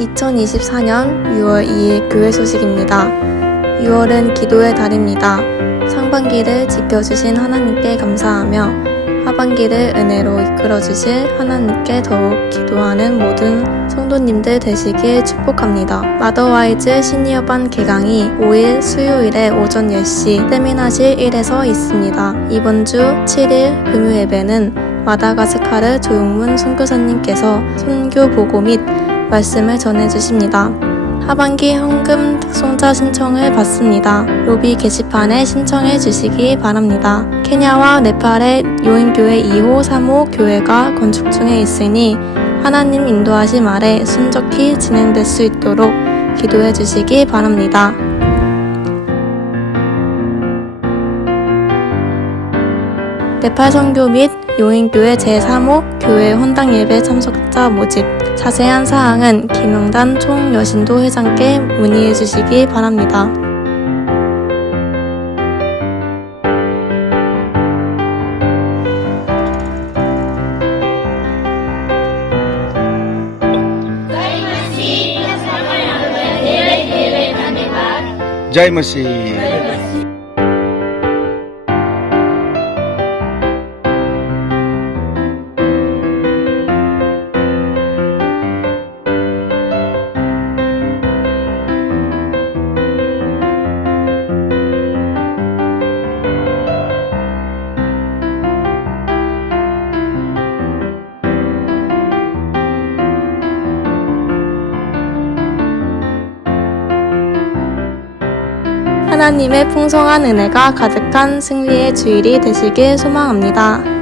2024년 6월 2일 교회 소식입니다. 6월은 기도의 달입니다. 상반기를 지켜주신 하나님께 감사하며 하반기를 은혜로 이끌어주실 하나님께 더욱 기도하는 모든 성도님들 되시길 축복합니다. 마더와이즈 시니어반 개강이 5일 수요일에 오전 10시 세미나실 1에서 있습니다. 이번 주 7일 금요 예배는 마다가스카르 조용문 선교사님께서 선교 보고 및 말씀을 전해주십니다. 하반기 헌금 특송자 신청을 받습니다. 로비 게시판에 신청해 주시기 바랍니다. 케냐와 네팔의 요인교회 2호, 3호 교회가 건축 중에 있으니 하나님 인도하심 아래 순적히 진행될 수 있도록 기도해 주시기 바랍니다. 네팔 선교 및 용인교회 제3호 교회 헌당 예배 참석자 모집 자세한 사항은 김영단 총여신도 회장께 문의해 주시기 바랍니다. जय मसीह 하나님의 풍성한 은혜가 가득한 승리의 주일이 되시길 소망합니다.